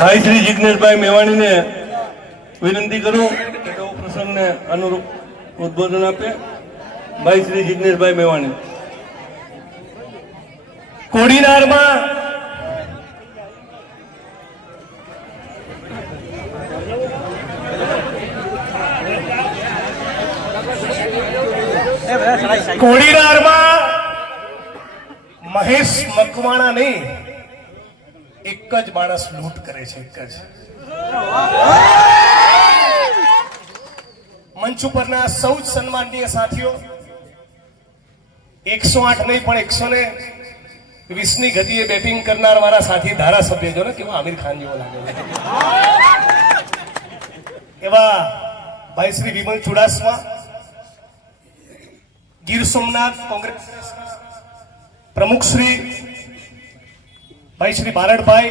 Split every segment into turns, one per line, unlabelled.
ભાઈ શ્રી મેવાણીને વિનંતી કરું પ્રસંગને અનુરૂપ ઉદ્બોધન આપે. ભાઈ શ્રી જિજ્ઞેશભાઈ મેવાણી.
કોડીનારમાં કોડીનારમાં મહેશ મકવાણા નહીં. એક જ માણસ લૂંટ કરે છે, એક જ. મંચ ઉપરના સૌ જ સન્માનનીય સાથીઓ, એકસો આઠ નહીં પણ એકસો ને વીસની ગતિએ બેટિંગ કરનાર મારા સાથી ધારાસભ્ય જો ને, કેવા આમિર ખાન જેવો લાગે એવા ભાઈ શ્રી વિમલ ચુડાસમા, ગીર સોમનાથ કોંગ્રેસ પ્રમુખ શ્રી ભાઈ શ્રી બારડભાઈ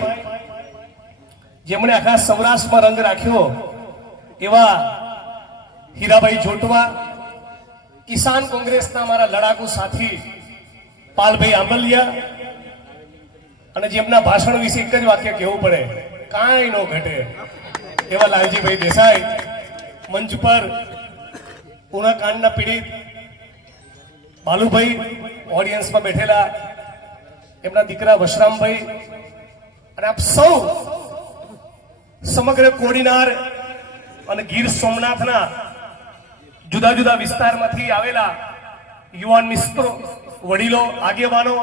જેમણે આખા સૌરાષ્ટ્રમાં રંગ રાખ્યો એવા હીરાભાઈ જોટવા, કિસાન કોંગ્રેસના મારા લડાકુ સાથી પાલભાઈ આંબલિયા અને જેમના ભાષણ વિશે એક જ વાક્ય કહેવું પડે, કાંઈ ન ઘટે. એવા લાલજીભાઈ દેસાઈ, મંચ પર ઉનાકાંડના પીડિત બાલુભાઈ ઓડિયન્સમાં બેઠેલા એમના દીકરા વશરામભાઈ, અને આપ સૌ સમગ્ર કોડીનાર અને ગીર સોમનાથના જુદા જુદા વિસ્તારમાંથી આવેલા યુવાન મિત્રો, વડીલો, આગેવાનો,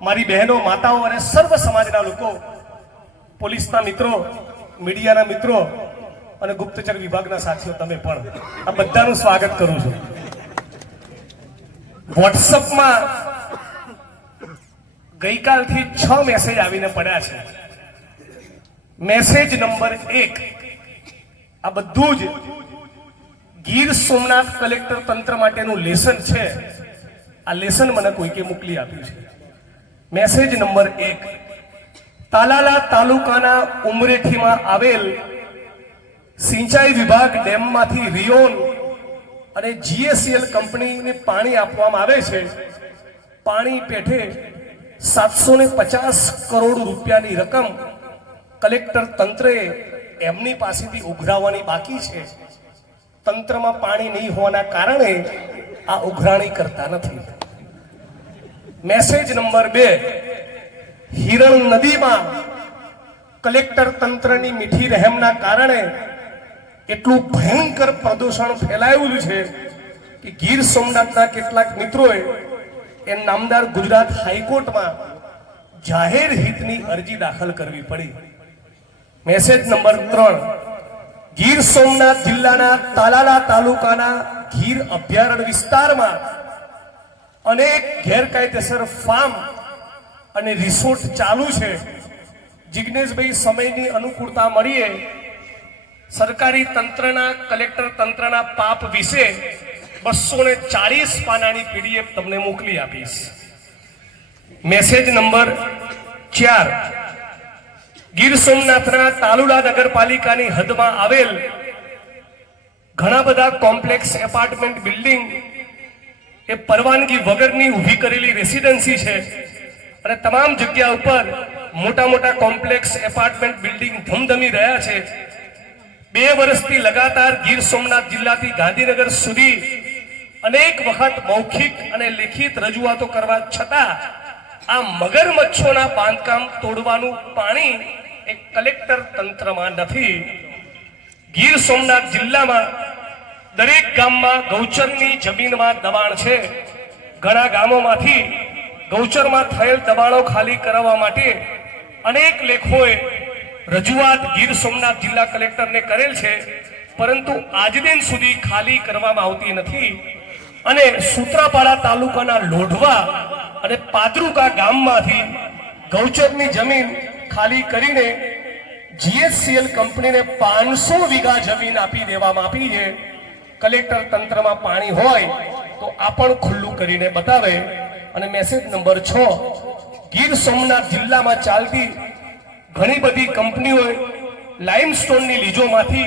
મારી બહેનો, માતાઓ અને સર્વ સમાજના લોકો, પોલીસના મિત્રો, મીડિયાના મિત્રો અને ગુપ્તચર વિભાગના સાથીઓ, તમે પણ આ બધાનું સ્વાગત કરું છું. વોટ્સઅપમાં ગઈકાલથી છ મેસેજ આવીને પડ્યા છે. મેસેજ નંબર એક, આ બધું જ ગીર સોમનાથ કલેક્ટર તંત્ર માટેનું લેસન છે. આ લેસન મને કોઈકે મોકલી આપ્યું છે. મેસેજ નંબર એક, તાલાલા તાલુકાના ઉમરેઠીમાં આવેલ સિંચાઈ વિભાગ ડેમમાંથી રિયોન અને જીએસસીએલ કંપનીને પાણી આપવામાં આવે છે. પાણી પેઠે સાતસો ને પચાસ કરોડ રૂપિયાની રકમ કલેક્ટર તંત્રએ એમની પાસેથી ઉઘરાવવાની બાકી છે. તંત્રમાં પાણી નહીં હોવાના કારણે આ ઉઘરાણી કરતા નથી. મેસેજ નંબર બે, હિરણ નદીમાં કલેક્ટર તંત્રની મીઠી રહેમના કારણે એટલું ભયંકર પ્રદૂષણ ફેલાયેલું છે કે ગીર સોમનાથના કેટલાક મિત્રોએ એ નામદાર ગુજરાત હાઈકોર્ટમાં જાહેર હિતની અરજી દાખલ કરવી પડી. મેસેજ નંબર ત્રણ. ગીર સોમનાથ જિલ્લાના તાલાલા તાલુકાના ગીર અભયારણ્ય વિસ્તારમાં અનેક ગેરકાયદેસર ફાર્મ અને રિસોર્ટ ચાલુ છે. જિજ્ઞેશભાઈ સમયની અનુકૂળતા મળીએ સરકારી તંત્રના, કલેક્ટર તંત્રના પાપ વિશે બસો ને ચાલીસ પાનાની પીડીએફ તમને મોકલી આપીશ. મેસેજ નંબર ચાર. ગીર સોમનાથના તાલુલા નગરપાલિકાની હદમાં આવેલ ઘણા બધા કોમ્પ્લેક્સ એપાર્ટમેન્ટ બિલ્ડિંગ એ પરવાનગી વગરની ઊભી કરેલી રેસિડેન્સી છે. અને તમામ જગ્યા ઉપર મોટા મોટા કોમ્પ્લેક્સ એપાર્ટમેન્ટ બિલ્ડિંગ ધમધમી રહ્યા છે. બે વર્ષથી લગાતાર ગીર સોમનાથ જિલ્લાથી ગાંધીનગર સુધી અનેક વખત મૌખિક અને લેખિત રજૂઆતો કરવા છતાં, આ મગરમચ્છોના બાંધકામ તોડવાનું પાણી એ કલેક્ટર તંત્રમાં નથી. ગીર સોમનાથ જિલ્લામાં દરેક ગામમાં ગૌચરની જમીનમાં દબાણ છે. ઘણા ગામોમાંથી ગૌચરમાં થયેલ દબાણો ખાલી કરાવવા માટે અનેક લેખોએ રજૂઆત ગીર સોમનાથ જિલ્લા કલેક્ટરને કરેલ છે, પરંતુ આજ દિન સુધી ખાલી કરવામાં આવતી નથી. અને સુત્રાપાડા તાલુકાના લોઢવા અને પાદરુકા ગામમાંથી ગૌચરની જમીન ખાલી કરીને જીએસસીએલ કંપનીને પાંચસો વીઘા જમીન આપી દેવામાં આપી છે. કલેક્ટર તંત્રમાં પાણી હોય તો આ પણ ખુલ્લું કરીને બતાવે. અને મેસેજ નંબર છ, ગીર સોમનાથ જિલ્લામાં ચાલતી ઘણી બધી કંપનીઓ લાઇમસ્ટોનની લીજોમાંથી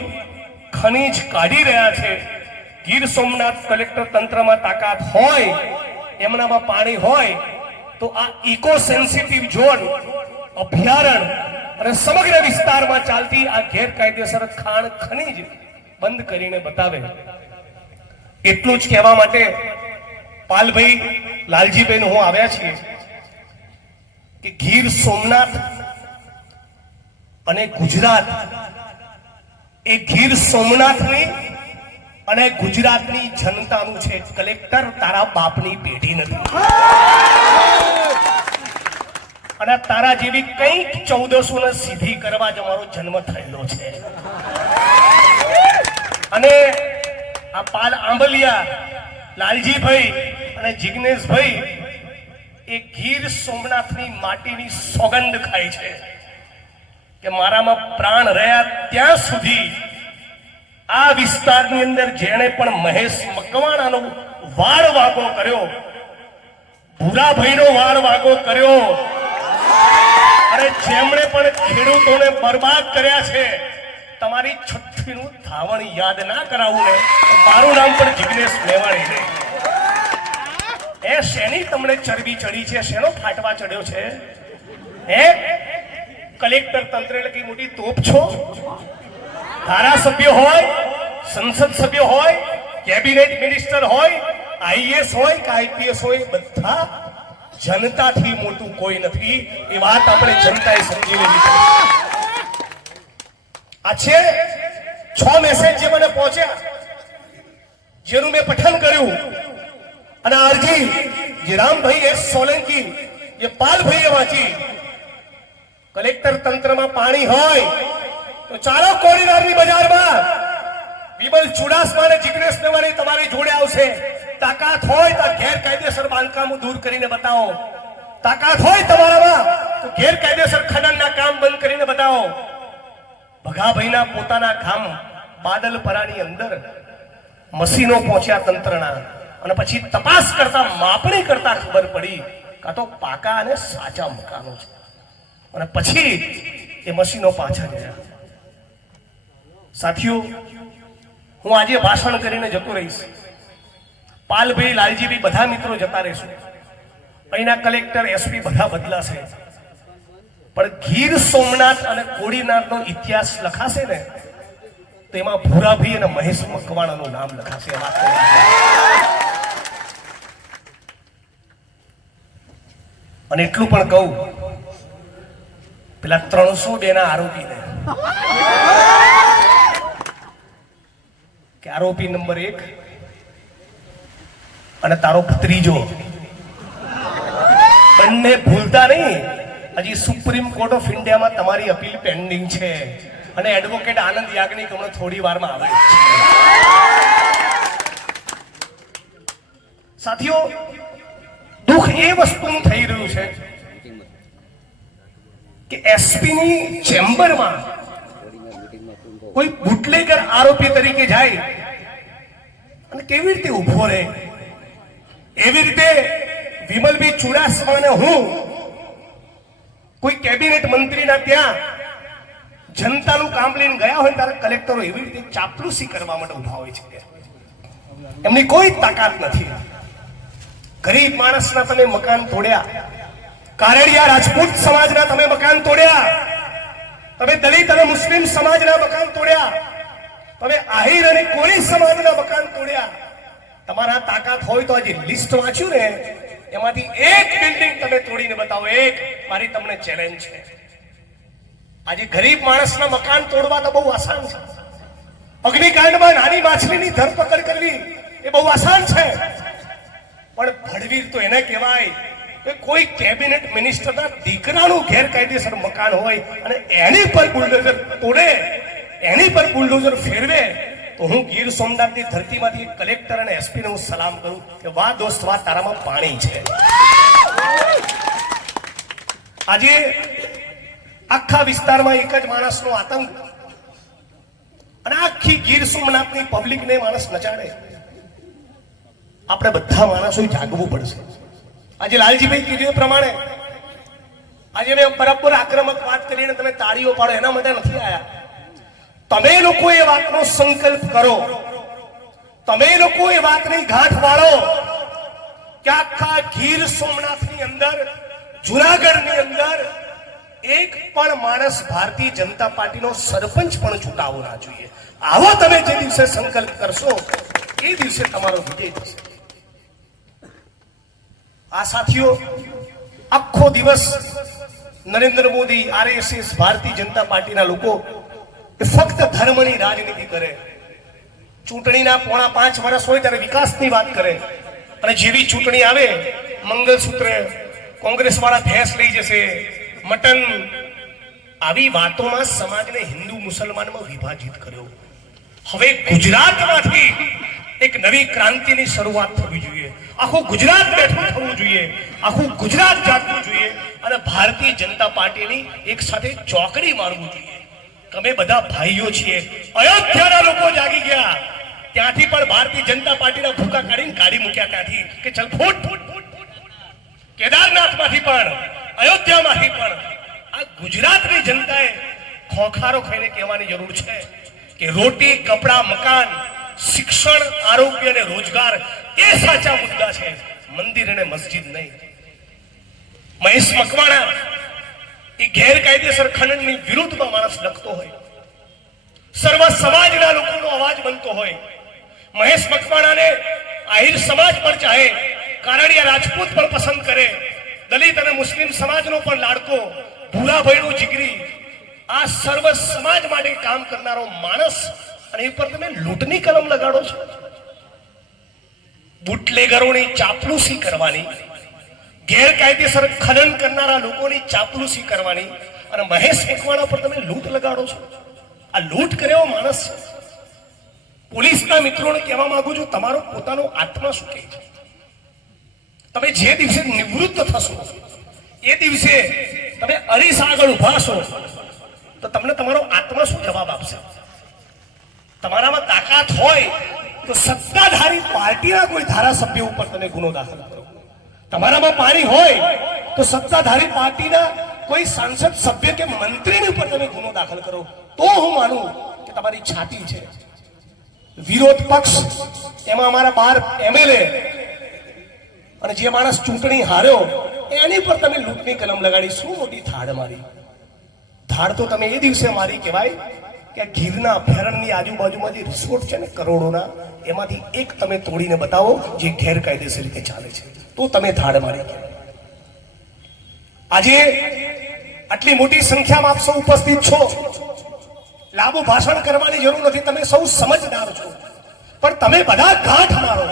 ખનીજ કાઢી રહ્યા છે. ગીર સોમનાથ કલેક્ટર તંત્રમાં તાકાત હોય, એમનામાં પાણી હોય, તો આ ઇકો સેન્સિટિવ ઝોન અભયારણ્ય અને સમગ્ર વિસ્તારમાં ચાલતી આ ગેરકાયદેસર ખાણ ખનીજ બંધ કરીને બતાવે. એટલું જ કહેવા માટે પાલભાઈ લાલજીભાઈ હું આવ્યા છીએ કે ગીર સોમનાથ અને ગુજરાત એ ગીર સોમનાથની અને ગુજરાતની જનતાનું છે, કલેક્ટર તારા બાપની પેઢી નથી. અને તારા જેવી કંઈક ચૌદસો ને સીધી કરવા જ અમારો જન્મ થયેલો છે. અને આ પાલ આંબલિયા, લાલજીભાઈ અને જિગ્નેશભાઈ એ ગીર સોમનાથની માટીની સોગંદ ખાય છે કે મારામાં પ્રાણ રહ્યા ત્યાં સુધી આ વિસ્તારની અંદર જેણે પણ મહેશ મકવાણાનો વાળ વાગો કર્યો, ભૂરાભાઈનો વાળ વાગો કર્યો અને જેમણે પણ ખેડૂતોને બરબાદ કર્યા છે, તમારી છઠ્ઠીનું ધાવણ યાદ ના કરાવું ને મારું નામ પણ જિગ્નેશ મેવાણી ને એ શેની તમને ચરબી ચડી છે? શેનો ફાટવા ચડ્યો છે? હે? કલેક્ટર તંત્ર કઈ મોટી તોપ છો? ધારાસભ્ય હોય, સંસદ સભ્ય હોય, કેબિનેટ મિનિસ્ટર હોય આઈએસ હોય કે આઈપીએસ હોય, બધા જનતાથી મોટું કોઈ નથી. એ વાત આપણે જનતાએ સમજી લેવી આ છે છ મેસેજ જે મને પહોંચ્યા, જેનું મેં પઠન કર્યું. અને અરજી જે રામભાઈ એસ સોલંકી જે પાલભાઈએ વાંચી. કલેક્ટર તંત્રમાં પાણી હોય તો ચાલો કોડીનારની બજારમાં વિમલ ચુડાસમા અને જિગ્નેશ મેવાણી તમારી જોડે આવશે. તાકાત હોય તો ગેરકાયદેસર બાંધકામો દૂર કરીને બતાવો. તાકાત હોય તમારામાં તો ગેરકાયદેસર ખનનના કામ બંધ કરીને બતાવો. ભગાભાઈના પોતાના ગામ બાદલપરાની અંદર મશીનો પહોંચ્યા તંત્રના અને પછી તપાસ કરતા માપણી કરતા ખબર પડી કાં તો પાકા અને સાચા મકાનો છે. અને પછી એ મશીનો પાછા ગયા સાથીઓ, હું આજે ભાષણ કરીને જતો રહીશ. પાલભાઈ લાલજીભાઈ બધા મિત્રો જતા રહેશું. અહીંના કલેક્ટર એસપી બધા બદલાશે. પણ ગીર સોમનાથ અને કોડીનાથનો ઇતિહાસ લખાશે ને, તેમાં ભૂરાભાઈ અને મહેશ મકવાણાનું નામ લખાશે. અને એટલું પણ કહું, પેલા ત્રણસો બે ના આરોપીને કે આરોપી નંબર એક અને તારો ભત્રીજો. બંને ભૂલતા નહીં. હજી સુપ્રીમ કોર્ટ ઓફ ઇન્ડિયામાં તમારી અપીલ પેન્ડિંગ છે. અને એડવોકેટ આનંદ યાજ્ઞિક હમણાં થોડી વારમાં આવે છે. સાથીઓ, દુઃખ એ વસ્તુનું થઈ રહ્યું છે કે એસપીની ચેમ્બરમાં કોઈ બુટલેગર આરોપી તરીકે જાય અને કેવી રીતે ઊભો રહે? એવી રીતે વિમલભાઈ ચુડાસમાને હું કોઈ કેબિનેટ મંત્રીના ત્યાં જનતાનું કામ લઈને ગયા હોય ત્યારે કલેક્ટરો એવી રીતે ચાપલુસી કરવા માટે ઊભા હોય છે એમની કોઈ તાકાત નથી. ગરીબ માણસના તમે મકાન તોડ્યા. કારેડિયા રાજપૂત સમાજના તમે મકાન તોડ્યા. તમે દલિત અને મુસ્લિમ સમાજના મકાન તોડ્યા. તમે આહિર અને કોળી સમાજના મકાન તોડ્યા. તમારા તાકાત હોય તો આજે લિસ્ટ વાંચ્યું ને. એમાંથી એક બિલ્ડિંગ તમે તોડીને બતાવો. એક, મારી તમને ચેલેન્જ છે. આજે ગરીબ માણસના મકાન તોડવા તો બહુ આસાન છે. અગ્નિકાંડમાં નાની માછલીની ધરપકડ કરવી એ બહુ આસાન છે. પણ ભડવીર તો એને કહેવાય. કોઈ કેબિનેટ મિનિસ્ટરના દીકરાનું ગેરકાયદેસર મકાન હોય અને એની પર બુલડોઝર તોડે, એની પર બુલડોઝર ફેરવે, તો હું ગીર સોમનાથની ધરતીમાંથી કલેક્ટર અને એસપીને હું સલામ કરું કે વાહ દોસ્ત, વાહ, તારામાં પાણી છે. આજે આખા વિસ્તારમાં એક જ માણસનો આતંક અને આખી ગીર સોમનાથની પબ્લિકને માણસ નચાડે. આપણે બધા માણસો જાગવું પડશે. આજે લાલજીભાઈ કીધું એ પ્રમાણે. આજે મેં બરાબર આક્રમક વાત કરીને તમે તાળીઓ પાડો, એના માટે નથી આયા. તમે લોકો એ વાતનો સંકલ્પ કરો. તમે લોકો એ વાતની ગાંઠ વાળો કે આખા ગીર સોમનાથની અંદર, જુનાગઢની અંદર એક પણ માણસ ભારતીય જનતા પાર્ટીનો સરપંચ પણ ચૂંટાવો ના જોઈએ. આવો તમે જે દિવસે સંકલ્પ કરશો, એ દિવસે તમારો વિજય થશે. આ સાથીઓ, આખો દિવસ નરેન્દ્ર મોદી, આરએસએસ, ભારતીય જનતા પાર્ટીના લોકો ફક્ત ધર્મની રાજનીતિ કરે. ચૂંટણીના પોણા પાંચ વર્ષ હોય ત્યારે વિકાસની વાત કરે. અને જેવી ચૂંટણી આવે, મંગલસૂત્ર કોંગ્રેસ વાળા ભેંસ લઈ જશે. મટન આવી વાતોમાં સમાજને હિન્દુ મુસલમાનમાં વિભાજિત કર્યો. હવે ગુજરાતમાંથી એક નવી ક્રાંતિની શરૂઆત થવી જોઈએ. આખું ગુજરાત બેઠું થવું જોઈએ. આખું ગુજરાત જાગવું જોઈએ. અને ભારતીય જનતા પાર્ટીની એક સાથે ચોકડી મારવું જોઈએ. તમે બધા ભાઈઓ છીએ. અયોધ્યાના લોકો જાગી ગયા. ત્યાંથી પણ ભારતીય જનતા પાર્ટીના ભૂકા કાઢીને કાઢી મૂક્યા ત્યાંથી કે ચલ ફૂટ. કેદારનાથમાંથી પણ, અયોધ્યામાંથી પણ. આ ગુજરાતની જનતાએ ખોખારો ખાઈને કહેવાની જરૂર છે કે રોટી, કપડા, મકાન શિક્ષણ, આરોગ્ય અને રોજગાર એ સાચા મુદ્દા છે. મંદિર અને મસ્જિદ નહીં. મહેશ મકવાણા એ ગેરકાયદેસર ખનનની વિરુદ્ધમાં માણસ લખતો હોય. સર્વ સમાજના લોકોનો અવાજ બનતો હોય. મહેશ મકવાણાને આહિર સમાજ પણ ચાહે, કારણિયા રાજપૂત પણ પસંદ કરે. દલિત અને મુસ્લિમ સમાજનો પણ લાડકો ભૂરાભાઈનું જીગરી. આ સર્વ સમાજ માટે કામ કરનારો માણસ અને એ પર તમે લૂંટની કલમ લગાડો છો. બુટલેગરોની ચાપલુસી કરવાની, ગેરકાયદેસર ખનન કરનારા લોકોની ચાપલુસી કરવાની અને મહેશ મકવાણા પર તમે લૂંટ લગાડો છો. આ લૂંટ કર્યો માણસ છે. પોલીસના મિત્રોને કહેવા માંગુ છું, તમારો પોતાનો આત્મા શું કહે છે? તમે જે દિવસે નિવૃત્ત થશો, એ દિવસે તમે અરીસ આગળ ઊભા છો તો તમને તમારો આત્મા શું જવાબ આપશે? તમારામાં તાકાત હોય તો સત્તાધારી પાર્ટીના કોઈ ધારાસભ્ય ઉપર તમે ગુનો દાખલ કરો. તમારામાં પાણી હોય તો સત્તાધારી પાર્ટીના કોઈ સાંસદ સભ્ય કે મંત્રીની ઉપર તમે ગુનો દાખલ કરો. તો હું માનું કે તમારી છાતી છે. વિરોધ પક્ષ, એમાં અમારા બાર એમએલએ અને જે માણસ ચૂંટણી હાર્યો, એની પર તમે લૂંટની કલમ લગાડી, શું મોટી થાળ મારી? ધાળ તો તમે એ દિવસે મારી કહેવાય કે ગીરના અભયારણ્યની આજુબાજુમાં જે રિસોર્ટ છે ને કરોડોના, એમાંથી એક તમે તોડીને બતાવો જે ગેરકાયદેસર રીતે ચાલે છે. તો તમે થાળ મારી આજે આટલી મોટી સંખ્યામાં આપ સૌ ઉપસ્થિત છો. લાંબુ ભાષણ કરવાની જરૂર નથી, તમે સૌ સમજદાર છો. પણ તમે બધા ગાંઠ મારો.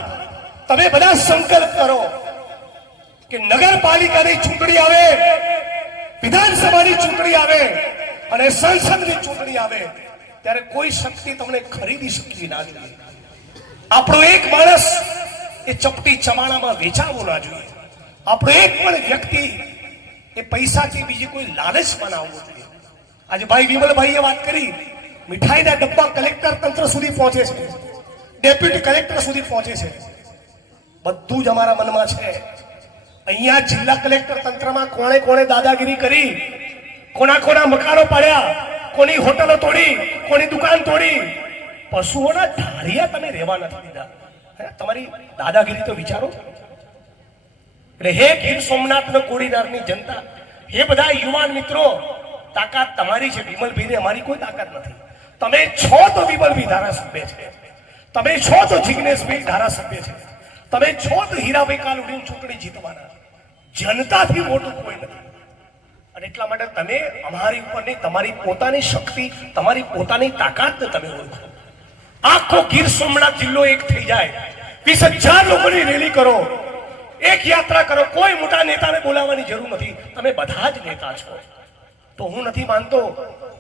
તમે બધા સંકલ્પ કરો કે નગરપાલિકાની ચૂંટણી આવે, વિધાનસભાની ચૂંટણી આવે અને સંસદની ચૂંટણી આવે. ત્યારે કોઈ શક્તિ તમને ખરીદી શકવી ના જોઈએ. આપણો એક માણસ એ ચપટી ચમાણામાં વેચાવો ના જોઈએ. આપણો એક પણ વ્યક્તિ એ પૈસાથી બીજી કોઈ લાલચ બનાવવો જોઈએ. આજે ભાઈ વિમલભાઈએ વાત કરી, મીઠાઈના ડબ્બા કલેક્ટર તંત્ર સુધી પહોંચે છે. ડેપ્યુટી કલેક્ટર સુધી પહોંચે છે. બધું જ અમારા મનમાં છે. અહીંયા જિલ્લા કલેક્ટર તંત્રમાં કોણે કોણે દાદાગીરી કરી, કોના કોના મકાનો પાડ્યા કોની હોટલો તોડી, કોની દુકાન તોડી? પશુઓના ઢાળિયા તમે રહેવા નથી દીધા. તમારી દાદાગીરી તો વિચારો. એટલે હે ગીર સોમનાથ ને કોડીનારની જનતા, હે બધા યુવાન મિત્રો, તાકાત તમારી છે વિમલભાઈ અમારી કોઈ તાકાત નથી. તમે છો તો વિમલભાઈ ધારાસભ્ય છે. તમે છો તો જિગ્નેશભાઈ ધારાસભ્ય છે. તમે છો તો હીરાભાઈ કાલુડીની ચૂંટણી જીતવાના. જનતાથી મોટું કોઈ નથી. અને એટલા માટે તમે અમારી ઉપરની તમારી પોતાની શક્તિ, તમારી પોતાની તાકાતને તમે ઓળખો. આખો ગીર સોમનાથ જિલ્લો એક થઈ જાય. વીસ હજાર લોકોની રેલી કરો. એક યાત્રા કરો. કોઈ મોટા નેતાને બોલાવવાની જરૂર નથી. તમે બધા જ નેતા છો. તો હું નથી માનતો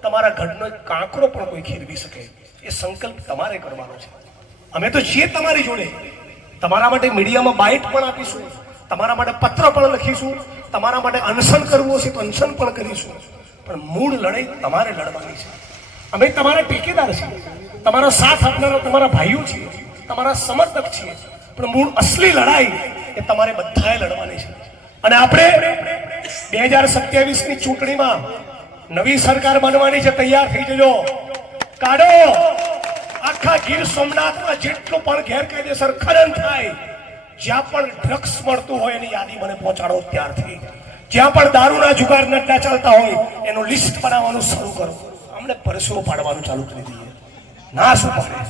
તમારા ઘરનો કાંકરો પણ કોઈ ખીરવી શકે. એ સંકલ્પ તમારે કરવાનો છે. અમે તો છીએ તમારી જોડે. તમારા માટે મીડિયામાં બાઇટ પણ આપીશું. તમારા માટે પત્ર પણ લખીશું, તમારા માટે અનશન કરવું હશે તો અનશન પણ કરીશું. પણ મૂળ લડાઈ તમારે લડવાની છે. અમે તમારા ટેકેદાર છીએ. તમારા સાથ આપનારા તમારા ભાઈઓ છીએ. તમારા સમર્થક છીએ. પણ મૂળ અસલી લડાઈ એ તમારે બધાએ લડવાની છે. અને આપણે બે હજાર સત્યાવીસની ચૂંટણીમાં નવી સરકાર બનવાની છે તૈયાર થઈ જજો. કાઢો. આખા ગીર સોમનાથમાં જેટલું પણ ગેરકાયદેસર ખનન થાય જ્યાં પણ ડ્રગ્સ મળતું હોય એની યાદી મને પહોંચાડો ત્યારથી. જ્યાં પણ દારૂના જુગાર નડ્ડા ચાલતા હોય, એનું લિસ્ટ બનાવવાનું શરૂ કરો. અમને પરસેવો પાડવાનું ચાલુ કરી દઈએ. ના શું પડે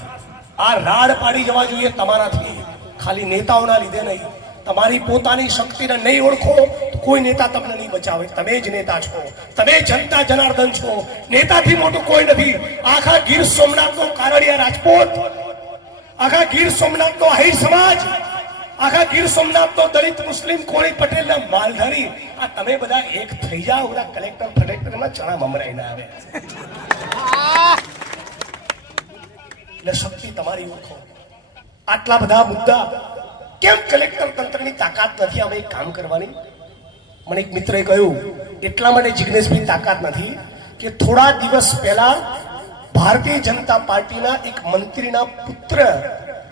આ રાડ પાડી જવા જોઈએ તમારાથી. ખાલી નેતાઓના લીધે નહીં. તમારી પોતાની શક્તિને નહીં ઓળખો, તો કોઈ નેતા તમને નહીં બચાવે. તમે જ નેતા છો. તમે જનતા જનાર્દન છો. નેતાથી મોટું કોઈ નથી. આખા ગીર સોમનાથનો કારડિયા રાજપૂત. આખા ગીર સોમનાથનો આહિર સમાજ. આખા ગીર સોમનાથનો દલિત મુસ્લિમ કોળી પટેલના માલધારી આ તમે બધા એક થઈ જાઓ, બધા કલેક્ટર ફલેક્ટરમાં ચણા મમરાઈને આવે. એટલે શક્તિ તમારી ઓળખો. આટલા બધા મુદ્દા. કેમ કલેક્ટર તંત્રની તાકાત નથી? અમે કામ કરવાની. મને એક મિત્રએ કહ્યું, એટલા માટે જિજ્ઞેશભાઈ તાકાત નથી કે થોડા દિવસ પહેલા ભારતીય જનતા પાર્ટીના એક મંત્રીના પુત્ર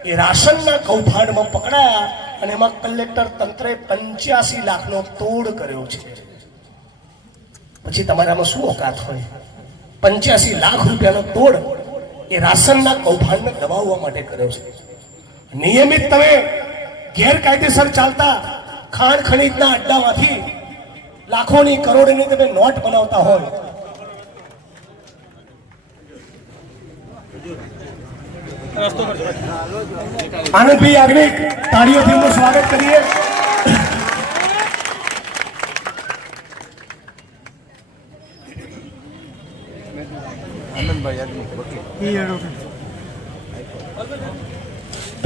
એ રાશનના કૌભાંડમાં પકડાયા અને એમાં કલેક્ટર તંત્રે પંચ્યાસી લાખનો તોડ કર્યો છે. પછી તમારામાં શું ઓકાત હોય? પંચ્યાસી લાખ રૂપિયાનો તોડ એ રાશનના કૌભાંડને દબાવવા માટે કર્યો છે. નિયમિત તમે ગેરકાયદેસર ચાલતા ખાણ ખનીજના અડ્ડામાંથી લાખોની કરોડની તમે નોટ બનાવતા હોય આનંદભાઈ યાજ્ઞિક તાળીઓથી એમનું સ્વાગત કરીએ.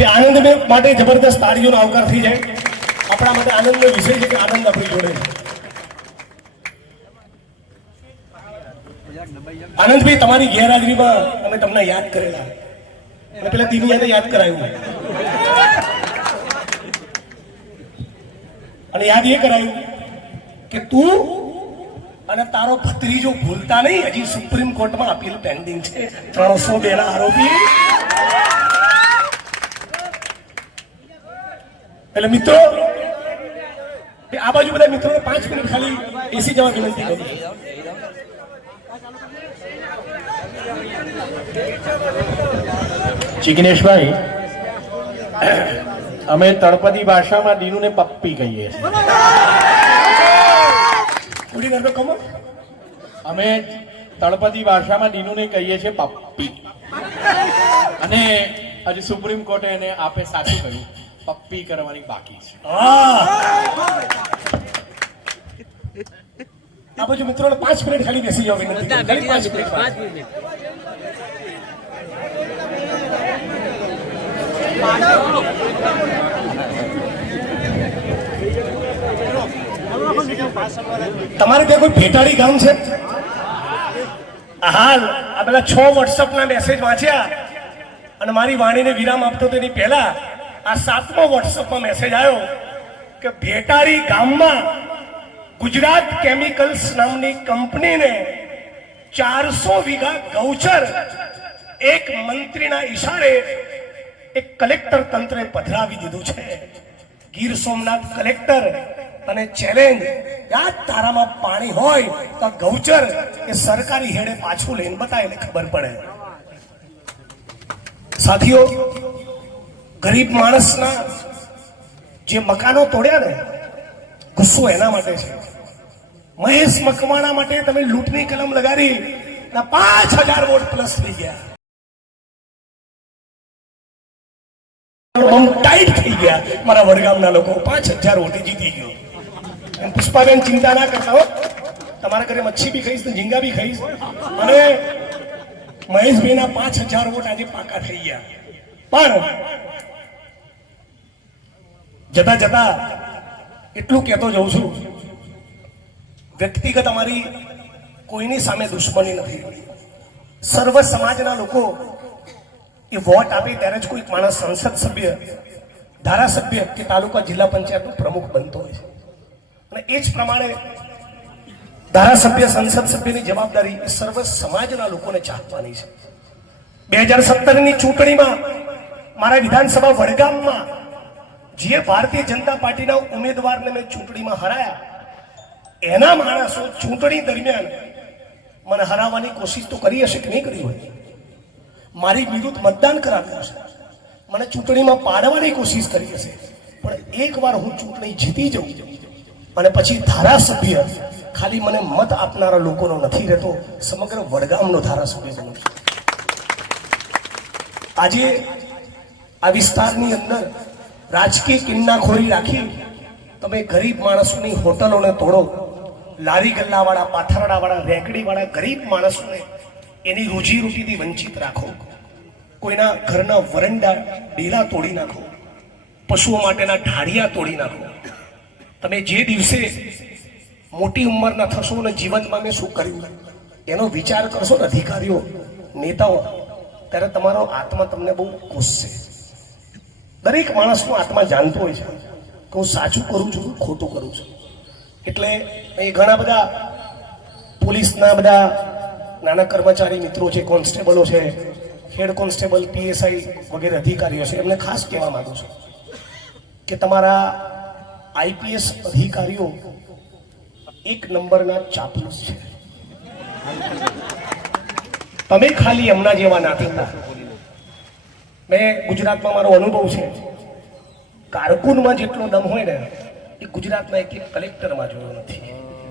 આનંદ માટે જબરદસ્ત તાળીઓનો આવકાર થઈ જાય. આપણા માટે આનંદનો વિષય છે કે આનંદ આપણી જોડે આનંદભાઈ તમારી ગેરહાજરીમાં અમે તમને યાદ કરેલા. પેલા દિનિયાને યાદ કરાયું અને યાદ એ કરાયું કે તું અને તારો ભત્રીજો ભૂલતા નહીં, હજી સુપ્રીમ કોર્ટમાં અપીલ પેન્ડિંગ છે. ત્રણસો બે ના આરોપી. એટલે મિત્રો આ બાજુ બધા મિત્રોને પાંચ મિનિટ ખાલી એસી જવા વિનંતી કરું
જિગ્નેશભાઈ અમે તળપદી ભાષામાં દીનુને પપ્પી કહીએ છીએ. અમે તળપદી ભાષામાં દીનુને કહીએ છીએ પપ્પી. અને હજી સુપ્રીમ કોર્ટે એને આપે સાચું કહ્યું. પપ્પી કરવાની બાકી છે.
હા. આ બાજુ મિત્રો પાંચ મિનિટ ખાલી બેસી જાવ વિનંતી પાંચ મિનિટ
પાંચ
પાંચ.
મિનિટ
તમારે ત્યાં કોઈ ભેટાળી ગામ છે? હાલ, આ પેલા છ વોટ્સઅપ ના મેસેજ વાંચ્યા અને મારી વાણીને વિરામ આપતો તેની પહેલા આ સાતમો વોટ્સઅપમાં મેસેજ આવ્યો કે ભેટાળી ગામમાં ગુજરાત કેમિકલ્સ નામની કંપનીને ચારસો વીઘા ગૌચર એક મંત્રીના ઈશારે એક કલેક્ટર તંત્રે પધરાવી દીધું છે. ગીર સોમનાથ કલેક્ટર અને ચેલેન્જ યાદ તારામાં પાણી હોય તો ગૌચર એ સરકારી હેડે પાછું લઈને બતાવે એટલે ખબર પડે. સાથીઓ, ગરીબ માણસના જે મકાનો તોડ્યા ને, ગુસ્સો એના માટે છે. મહેશ મકવાણા માટે તમે લૂંટની કલમ લગાડી પાંચ હજાર વોટ પ્લસ થઈ ગયા. બહુ ટાઈટ થઈ ગયા. મારા વડગામના લોકો પાંચ હજાર વોટે જીતી ગયો. પુષ્પાબેન ચિંતા ના કરતા હો. તમારા ઘરે મચ્છી બી ખાઈશ ને ઝીંગા બી ખાઈશ. અને મહેશભાઈના પાંચ હજાર વોટ આજે પાકા થઈ ગયા. પણ જતા જતા એટલું કહેતો જઉં છું, વ્યક્તિગત અમારી કોઈની સામે દુશ્મની નથી. સર્વ સમાજના લોકો એ વોટ આપે ત્યારે જ કોઈ માણસ સંસદ સભ્ય, ધારાસભ્ય કે તાલુકા જિલ્લા પંચાયતનો પ્રમુખ બનતો હોય છે. અને એ જ પ્રમાણે ધારાસભ્ય, સંસદ સભ્યની જવાબદારી એ સર્વ સમાજના લોકોને ચાહવાની છે. બે હજાર સત્તરની ચૂંટણીમાં મારા વિધાનસભા વડગામમાં જે ભારતીય જનતા પાર્ટીના ઉમેદવારને મેં ચૂંટણીમાં હરાયા, એના માણસો ચૂંટણી દરમિયાન મને હરાવવાની કોશિશ તો કરી હશે કે નહીં કરી હોય? મારી વિરુદ્ધ મતદાન કરાવ્યું છે મને ચૂંટણીમાં પાડવાની કોશિશ કરી હશે. પણ એકવાર હું ચૂંટણી જીતી જાઉં અને પછી ધારાસભ્ય ખાલી મને મત આપનારા લોકોનો નથી રહેતો, સમગ્ર વડગામનો ધારાસભ્ય બનું છું. આજે આ વિસ્તારની અંદર રાજકીય કિન્નાખોરી રાખી તમે ગરીબ માણસોની હોટલોને તોડો, લારી ગલ્લાવાળા, પાથરડાવાળા, રેકડીવાળા ગરીબ માણસોને એની રોજીરોટીથી વંચિત રાખો. કોઈના ઘરના વરંડા ડેલા તોડી નાખો. પશુઓ માટેના ઢાળિયા તોડી નાખો. તમે જે દિવસે મોટી ઉંમરના થશો અને જીવનમાં મેં શું કર્યું? એનો વિચાર કરશો ને અધિકારીઓ, નેતાઓ, ત્યારે તમારો આત્મા તમને બહુ ગુસ્સે દરેક માણસનો આત્મા જાણતો હોય છે કે હું સાચું કરું છું ખોટું કરું છું. એટલે અહીં ઘણા બધા પોલીસના બધા નાના કર્મચારી મિત્રો છે, કોન્સ્ટેબલો છે હેડ કોન્સ્ટેબલ, પીએસઆઈ વગેરે અધિકારીઓ છે, એમને ખાસ કહેવા માંગુ છું કે તમારા આઈપીએસ અધિકારીઓ એક નંબરના ચાપલુસ છે. તમે ખાલી એમના જેવા ના થતા. મેં ગુજરાતમાં મારો અનુભવ છે. કારકુનમાં જેટલો દમ હોય ને, એ ગુજરાતના એક એક કલેક્ટરમાં જોયો નથી.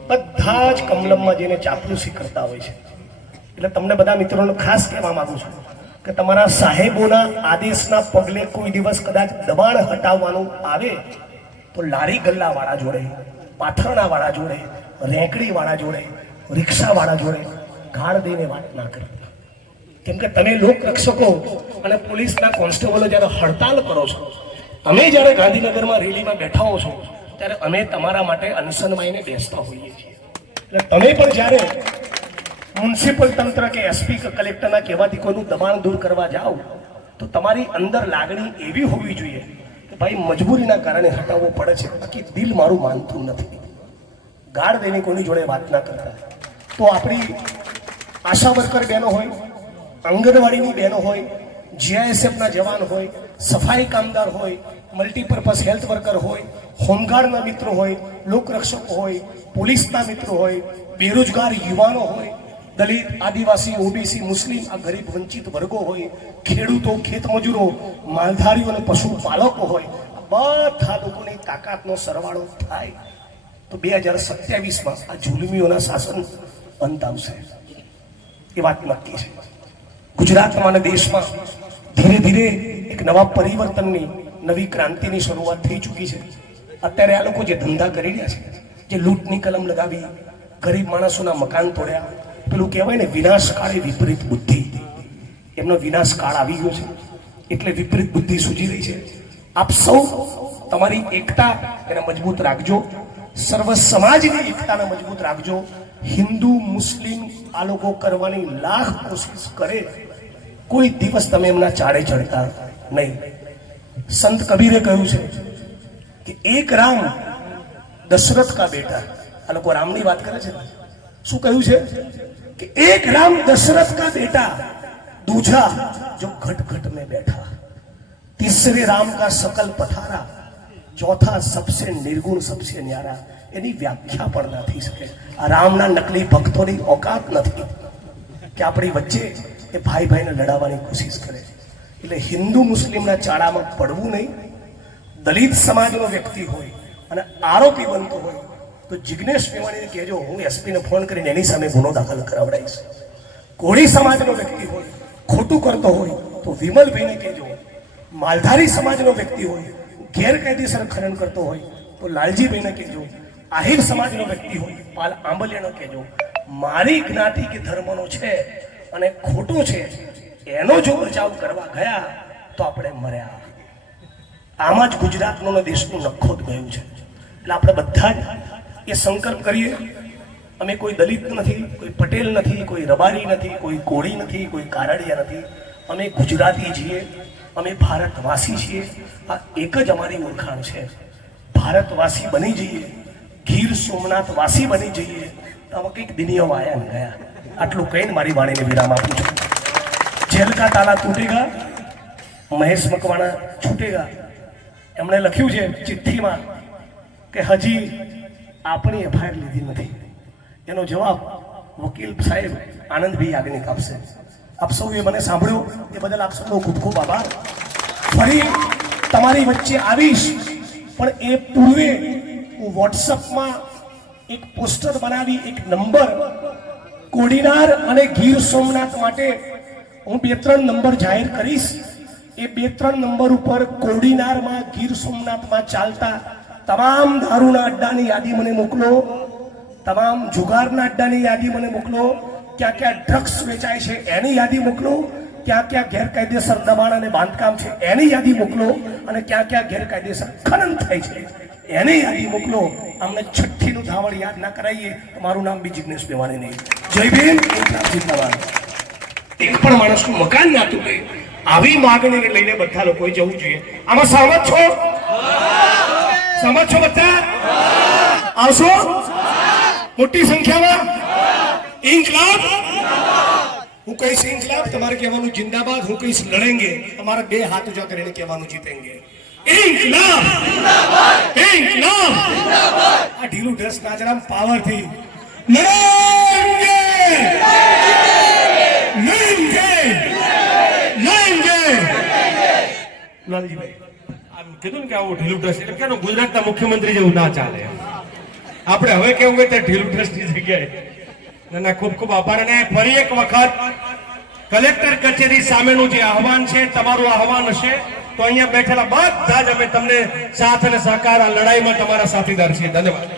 બધા જ કમલમમાં જઈને ચાપલુસી કરતા હોય છે. એટલે તમને બધા મિત્રોને ખાસ કહેવા માંગુ છું. કે તમારા સાહેબોના આદેશના પગલે કોઈ દિવસ કદાચ દબાણ હટાવવાનું આવે તો લારી ગલ્લાવાળા જોડે, પાથરણાવાળા જોડે, રેંકડીવાળા જોડે, રિક્ષાવાળા જોડે ગાળ દઈને વાત ના કરતા કેમ કે તમે લોક રક્ષકો અને પોલીસના કોન્સ્ટેબલો જ્યારે હડતાલ કરો છો, અમે જ્યારે ગાંધીનગરમાં રેલીમાં બેઠા હો છો, ત્યારે અમે તમારા માટે અનશનમાંઈને બેસતા હોઈએ છીએ. એટલે તમે પણ જ્યારે મ્યુનિસિપલ તંત્ર કે એસપી કે કલેક્ટરના કહેવાથી કોઈનું દબાણ દૂર કરવા જાઓ, તો તમારી અંદર લાગણી એવી હોવી જોઈએ કે ભાઈ મજબૂરીના કારણે હટાવવો પડે છે. બાકી દિલ મારું માનતું નથી. ગાળ દઈને કોની જોડે વાત ના કરતા. તો આપણી આશા વર્કર બહેનો હોય, આંગણવાડીની બહેનો હોય, જીઆઈએસએફના જવાન હોય, સફાઈ કામદાર હોય, મલ્ટીપર્પઝ હેલ્થ વર્કર હોય, હોમગાર્ડના મિત્રો હોય, લોકરક્ષકો હોય, પોલીસના મિત્રો હોય, બેરોજગાર યુવાનો હોય દલિત, આદિવાસી, ઓબીસી, મુસ્લિમ, આ ગરીબ વંચિત વર્ગો હોય, ખેડૂતો, ખેતમજૂરો, માલધારીઓ અને પશુપાલકો હોય બધા લોકોની તાકાતનો સરવાળો થાય. તો બે હજાર સત્યાવીસમાં આ જુલમીઓના શાસન અંત આવશે. એ વાત નક્કી છે. ગુજરાતમાં અને દેશમાં ધીરે ધીરે એક નવા પરિવર્તનની નવી ક્રાંતિની શરૂઆત થઈ ચૂકી છે. અત્યારે આ લોકો જે ધંધા કરી રહ્યા છે, જે લૂંટની કલમ લગાવી, ગરીબ માણસોના મકાન તોડ્યા પેલું કહેવાય ને વિનાશકાળે વિપરીત બુદ્ધિ. એમનો વિનાશકાળ આવી ગયો છે. એટલે વિપરીત બુદ્ધિ સૂજી રહી છે. આપ સૌ તમારી એકતા એને મજબૂત રાખજો. સર્વ સમાજની એકતાને મજબૂત રાખજો. હિન્દુ, મુસ્લિમ આ લોકો કરવાની લાખ કોશિશ કરે. કોઈ દિવસ તમે એમના ચાડે ચડતા નહીં. સંત કબીરે કહ્યું છે કે એક રામ દશરથ કા બેટા. આ લોકો રામની વાત કરે છે શું કહ્યું છે? કે એક રામ દશરથ કા બેટા दूजा जो घट घट में बैठा तीसरे राम का सकल पथारा ચોથા સબસે નિર્ગુણ સબસે ન્યારા એની વ્યાખ્યા પણ ના થઈ શકે આ રામના નકલી ભક્તોની ઓકાત નથી કે આપણી વચ્ચે એ ભાઈ ભાઈને લડાવવાની કોશિશ કરે એટલે હિન્દુ મુસ્લિમના ચાળામાં પડવું નહીં દલિત સમાજનો વ્યક્તિ હોય અને આરોપી બનતો હોય તો જિજ્ઞેશ મેવાણીને કહેજો, હું એસપીને ફોન કરીને એની સામે ગુનો દાખલ કરાવડાવીશ. કોળી સમાજનો વ્યક્તિ હોય, ખોટું કરતો હોય, તો વિમલભાઈને કહેજો. માલધારી સમાજનો વ્યક્તિ હોય, ગેરકાયદેસર ખનન કરતો હોય, તો લાલજીભાઈને કહેજો. આહિર સમાજનો વ્યક્તિ હોય, પાલ આંબલિયાનો કહેજો. મારી જ્ઞાતિ કે ધર્મનો છે અને ખોટું છે, એનો જો બચાવ કરવા ગયા, તો આપણે મર્યા. આમાં જ ગુજરાતનો દેશનું નખોદ ગયું છે. એટલે આપણે બધા જ એ સંકલ્પ કરીએ. અમે કોઈ દલિત નથી, કોઈ પટેલ નથી, કોઈ રબારી નથી, કોઈ કોળી નથી, કોઈ કારડિયા નથી. અમે ગુજરાતી છીએ, અમે ભારતવાસી છીએ. આ એક જ અમારી ઓળખાણ છે. ભારતવાસી બની જઈએ. ગીર સોમનાથ વાસી બની જઈએ. તો કંઈક દિનિયો આયા ગયા. આટલું કહીને મારી વાણીને વિરામ આપું છું. જેલ કા તાલા તૂટેગા, મહેશ મકવાણા છૂટેગા. એમણે લખ્યું છે ચિઠ્ઠીમાં કે હજી આપણી એફઆઈઆર લીધી નથી. એનો જવાબ વકીલ સાહેબ આનંદભાઈ યાજ્ઞિક આપશે આપ સૌએ મને સાંભળ્યો. એ બદલ આપ સૌનો ખૂબ ખૂબ આભાર. ફરી તમારી વચ્ચે આવીશ, પણ એ પૂર્વે હું વોટ્સઅપમાં એક પોસ્ટર બનાવી, એક નંબર કોડીનાર અને ગીર સોમનાથ માટે હું બે ત્રણ નંબર જાહેર કરીશ. એ બે ત્રણ નંબર ઉપર કોડીનારમાં ગીર સોમનાથમાં ચાલતા તમામ દારૂના અડ્ડાની યાદી મને મોકલો તમામ જુગારના અડ્ડાની યાદી મને મોકલો ક્યાં ક્યાં ડ્રગ્સ વેચાય છે એની યાદી મોકલો ક્યાં ક્યાં ગેરકાયદેસર દબાણ અને બાંધકામ છે એની યાદી મોકલો અને ક્યાં ક્યાં ગેરકાયદેસર ખનન થાય છે એની યાદી મોકલો અમને છઠ્ઠીનું ધાવણ યાદ ના કરાવીએ તો મારું નામ બી જિગ્નેશ મેવાણી નહીં. જય ભીમ એક પણ માણસનું મકાન ના તૂટે. આવી માગણીને લઈને બધા લોકોએ જવું જોઈએ. આમાં સહમત છો? છો બધા આવશો? મોટી સંખ્યામાં? ઇન્કલાબ? હું કહીશ ઇન્કલાબ, તમારે કહેવાનું જિંદાબાદ, હું કહીશ લડેંગે તમારે બે હાથ ઊંચા કરીને કહેવાનું જીતેંગે. ઇન્કલાબ! ઇન્કલાબ! આ ઢીલું ઢસ નાજરામ પાવરથી. લડેંગે લડેંગે લડેંગે લાલજીભાઈ.
કીધું ને કે આવું ઢીલું ટ્રસ્ટ એટલે કેનો ગુજરાતના મુખ્યમંત્રી જેવું ના ચાલે. આપણે હવે કેવું કે તે ઢીલું ટ્રસ્ટની જગ્યાએ. ના ખૂબ ખૂબ આભાર. અને ફરી એક વખત કલેક્ટર કચેરી સામેનું જે આહવાન છે, તમારું આહવાન હશે, તો અહીંયા બેઠેલા બધા જ અમે તમને સાથ અને સહકાર આ લડાઈમાં તમારા સાથીદાર છીએ. ધન્યવાદ.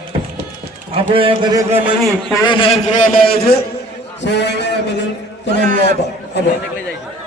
આપણે આ કાર્યક્રમ અહીં પૂર્ણ જાહેર કરવામાં આવે છે. સૌ આવ્યા બદલ આભાર. આભાર.